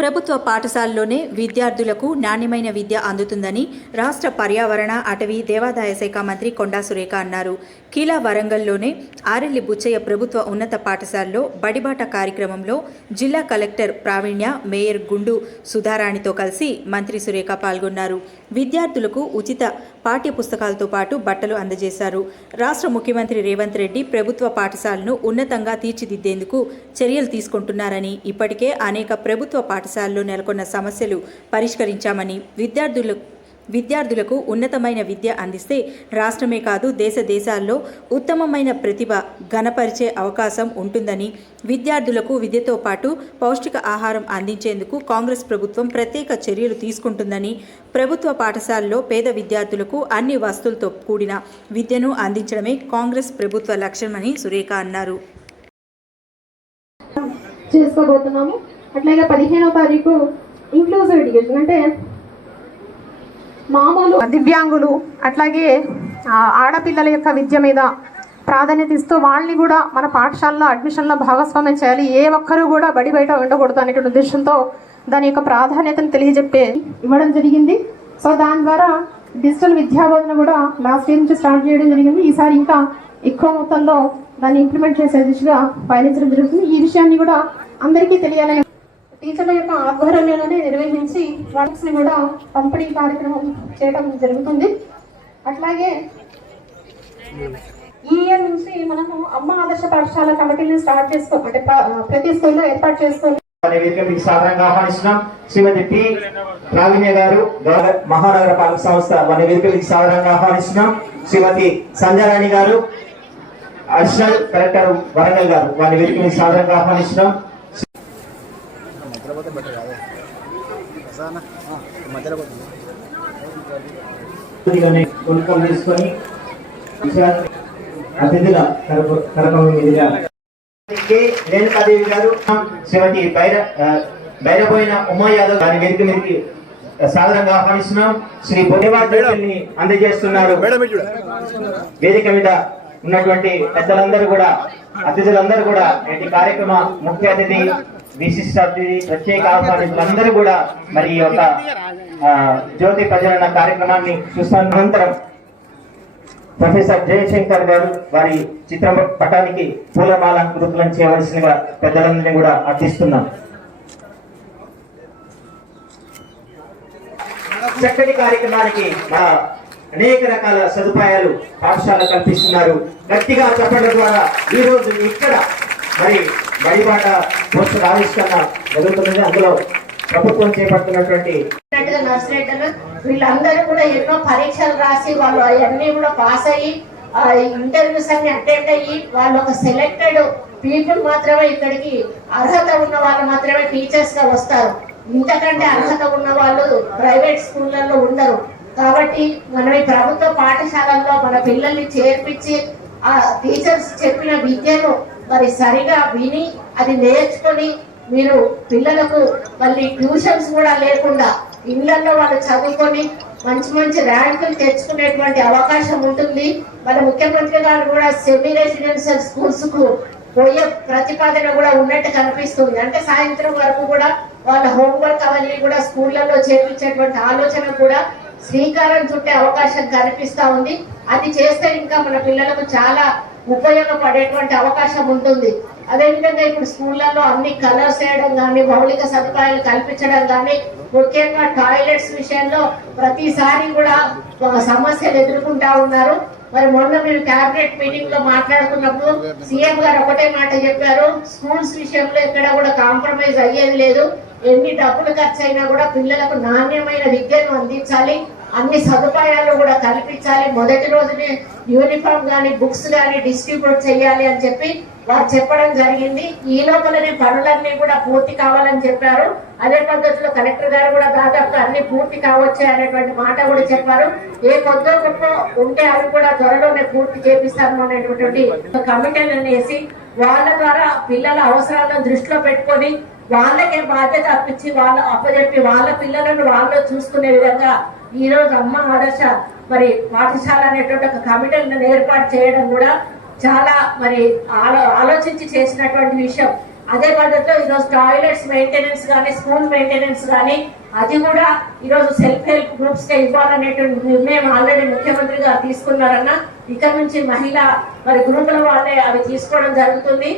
ప్రభుత్వ పాఠశాలలోనే విద్యార్థులకు నాణ్యమైన విద్య అందుతుందని రాష్ట్ర పర్యావరణ, అటవీ, దేవాదాయ శాఖ మంత్రి కొండా సురేఖ అన్నారు. కీలా వరంగల్లోనే ఆరెల్లి బుచ్చయ్య ప్రభుత్వ ఉన్నత పాఠశాలలో బడిబాట కార్యక్రమంలో జిల్లా కలెక్టర్ ప్రావీణ్య, మేయర్ గుండు సుధారాణితో కలిసి మంత్రి సురేఖ పాల్గొన్నారు. విద్యార్థులకు ఉచిత పాఠ్య పుస్తకాలతో పాటు బట్టలు అందజేశారు. రాష్ట్ర ముఖ్యమంత్రి రేవంత్ రెడ్డి ప్రభుత్వ పాఠశాలను ఉన్నతంగా తీర్చిదిద్దేందుకు చర్యలు తీసుకుంటున్నారని, ఇప్పటికే అనేక ప్రభుత్వ పాఠశాలలో నెలకొన్న సమస్యలు పరిష్కరించామని, విద్యార్థులకు ఉన్నతమైన విద్య అందిస్తే రాష్ట్రమే కాదు దేశాల్లో ఉత్తమమైన ప్రతిభ గణపరిచే అవకాశం ఉంటుందని, విద్యార్థులకు విద్యతో పాటు పౌష్టిక ఆహారం అందించేందుకు కాంగ్రెస్ ప్రభుత్వం ప్రత్యేక చర్యలు తీసుకుంటుందని, ప్రభుత్వ పాఠశాలలో పేద విద్యార్థులకు అన్ని వస్తువులతో కూడిన విద్యను అందించడమే కాంగ్రెస్ ప్రభుత్వ లక్ష్యమని సురేఖ అన్నారు. చేసుకోబోతున్నాము. అట్లాగే 15వ తారీఖు ఇంక్లూజివ్ ఎడ్యుకేషన్ అంటే మామూలు దివ్యాంగులు అట్లాగే ఆడపిల్లల యొక్క విద్య మీద ప్రాధాన్యత ఇస్తూ వాళ్ళని కూడా మన పాఠశాలలో అడ్మిషన్లో భాగస్వామ్యం చేయాలి. ఏ ఒక్కరూ కూడా బడి బయట ఉండకూడదు అనే ఉద్దేశంతో దాని యొక్క ప్రాధాన్యతను తెలియజెప్పే ఇవ్వడం జరిగింది. సో దాని ద్వారా డిజిటల్ విద్యాబోధన కూడా లాస్ట్ ఇయర్ నుంచి స్టార్ట్ చేయడం జరిగింది. ఈసారి ఇంకా ఎక్కువ మొత్తంలో దాన్ని ఇంప్లిమెంట్ చేసే దిశగా పయనించడం జరుగుతుంది. ఈ విషయాన్ని కూడా అందరికీ తెలియాలని టీచర్ల యొక్క ఆధ్వర్యంలోనే నిర్వహించి వర్క్స్ని కూడా పంపిణీ కార్యక్రమం చేయడం జరుగుతుంది. అట్లాగే ఈ ఇయర్ నుంచి మనము అమ్మ ఆదర్శ పాఠశాల కమిటీని స్టార్ట్ చేసుకో అంటే ప్రతి స్కూల్లో ఏర్పాటు చేసుకొని సాధారణంగా ఆహ్వానిస్తున్నాం. శ్రీమతి పి ప్రావీణ్య గారు మహానగర పాలక సంస్థ వారి వేదికలకు సాధారణంగా ఆహ్వానిస్తున్నాం. శ్రీమతి సంధ్యారాణి గారు అడిషనల్ కలెక్టర్ వరంగల్ గారు వారి వేదికలకు సాధారణంగా ఆహ్వానిస్తున్నాం. కొనుగోలు చేసుకొని అతిథుల రేణుకాదేవి గారు, శ్రీమతి బైరబోయిన ఉమా యాదవ్ గారి వేదిక మీదకి సాధారణంగా ఆహ్వానిస్తున్నాం. శ్రీ బొన్నివాడిని అందజేస్తున్నారు. వేదిక మీద ఉన్నటువంటి పెద్దలందరూ కూడా, అతిథులందరూ కూడా ఈ కార్యక్రమ ముఖ్య అతిథి, విశిష్ట అతిథి, ప్రత్యేక ఆహ్వానితులందరూ కూడా మరి ఈ యొక్క జ్యోతి ప్రజ్వలన కార్యక్రమాన్ని చూస్తున్న అనంతరం ప్రొఫెసర్ జయశంకర్ గారు వారి చిత్ర పటానికి పూలమాల గురుకులం చేయవలసిందిగా పెద్దలందరినీ కూడా అర్థిస్తున్నాం. చక్కటి కార్యక్రమానికి అనేక రకాల సదుపాయాలు పాఠశాల కల్పిస్తున్నారు. గట్టిగా చెప్పడం ద్వారా ఈ రోజు ఇక్కడ మరి బడిబాట పోస్టర్ ఆవిష్కరణ జరుగుతున్నది. అందులో ప్రభుత్వం చేపడుతున్నటువంటి వీళ్ళందరూ కూడా ఎన్నో పరీక్షలు రాసి వాళ్ళు అవన్నీ కూడా పాస్ అయ్యి ఇంటర్వ్యూస్ అన్ని అటెండ్ అయ్యి వాళ్ళు ఒక సెలెక్టెడ్ పీపుల్ మాత్రమే ఇక్కడికి అర్హత ఉన్న వాళ్ళు మాత్రమే టీచర్స్ గా వస్తారు. ఇంతకంటే అర్హత ఉన్న వాళ్ళు ప్రైవేట్ స్కూళ్ళల్లో ఉండరు. కాబట్టి మనం ఈ ప్రభుత్వ పాఠశాలల్లో మన పిల్లల్ని చేర్పించి ఆ టీచర్స్ చెప్పిన విద్యను మరి సరిగా విని అది నేర్చుకొని మీరు పిల్లలకు మళ్ళీ ట్యూషన్స్ కూడా లేకుండా ఇళ్లలో వాళ్ళు చదువుకొని మంచి మంచి ర్యాంకులు తెచ్చుకునేటువంటి అవకాశం ఉంటుంది. మన ముఖ్యమంత్రి గారు కూడా సెమీ రెసిడెన్షియల్ స్కూల్స్ కు పోయే ప్రతిపాదన కూడా ఉన్నట్టు కనిపిస్తుంది. అంటే సాయంత్రం వరకు కూడా వాళ్ళ హోంవర్క్ అవన్నీ కూడా స్కూళ్లలో చేర్పించేటువంటి ఆలోచన కూడా శ్రీకారం చుట్టే అవకాశం కనిపిస్తా ఉంది. అది చేస్తే ఇంకా మన పిల్లలకు చాలా ఉపయోగపడేటువంటి అవకాశం ఉంటుంది. అదేవిధంగా ఇప్పుడు స్కూళ్లలో అన్ని కలర్స్ వేయడం కానీ, మౌలిక సదుపాయాలు కల్పించడం కానీ, ముఖ్యంగా టాయిలెట్స్ విషయంలో ప్రతిసారి కూడా సమస్యలు ఎదుర్కొంటా ఉన్నారు. మరి మొన్న మేము క్యాబినెట్ మీటింగ్ లో మాట్లాడుకున్నప్పుడు సీఎం గారు ఒకటే మాట చెప్పారు, స్కూల్స్ విషయంలో ఎక్కడ కూడా కాంప్రమైజ్ అయ్యేది లేదు. ఎన్ని డబ్బులు ఖర్చు అయినా కూడా పిల్లలకు నాణ్యమైన విద్యను అందించాలి, అన్ని సదుపాయాలు కూడా కల్పించాలి, మొదటి రోజునే యూనిఫామ్ గానీ బుక్స్ గానీ డిస్ట్రిబ్యూట్ చేయాలి అని చెప్పి వారు చెప్పడం జరిగింది. ఈ లోపలనే పనులన్నీ కూడా పూర్తి కావాలని చెప్పారు. అదే పద్ధతిలో కలెక్టర్ గారు కూడా దాదాపుగా అన్ని పూర్తి కావచ్చు అనేటువంటి మాట కూడా చెప్పారు. ఏ కొద్దో గొప్ప ఉంటే అవి కూడా త్వరలోనే పూర్తి చేపిస్తాము అనేటువంటి కమిటీలను వేసి వాళ్ళ ద్వారా పిల్లల అవసరాలను దృష్టిలో పెట్టుకొని వాళ్ళకే బాధ్యత అప్పించి వాళ్ళ అప్పచెప్పి వాళ్ళ పిల్లలను వాళ్ళు చూసుకునే విధంగా ఈ రోజు అమ్మ ఆదర్శ మరి పాఠశాల అనేటువంటి ఒక కమిటీలను ఏర్పాటు చేయడం కూడా చాలా మరి ఆలోచించి చేసినటువంటి విషయం. అదే పద్ధతిలో ఈరోజు టాయిలెట్స్ మెయింటెనెన్స్ కానీ స్కూల్ మెయింటెనెన్స్ కానీ అది కూడా ఈరోజు సెల్ఫ్ హెల్ప్ గ్రూప్స్ గా ఇవ్వాలనేటువంటి నిర్ణయం ఆల్రెడీ ముఖ్యమంత్రి గారు తీసుకున్నారన్న. ఇక్కడ నుంచి మహిళా మరి గ్రూపుల వాళ్ళే అవి తీసుకోవడం జరుగుతుంది.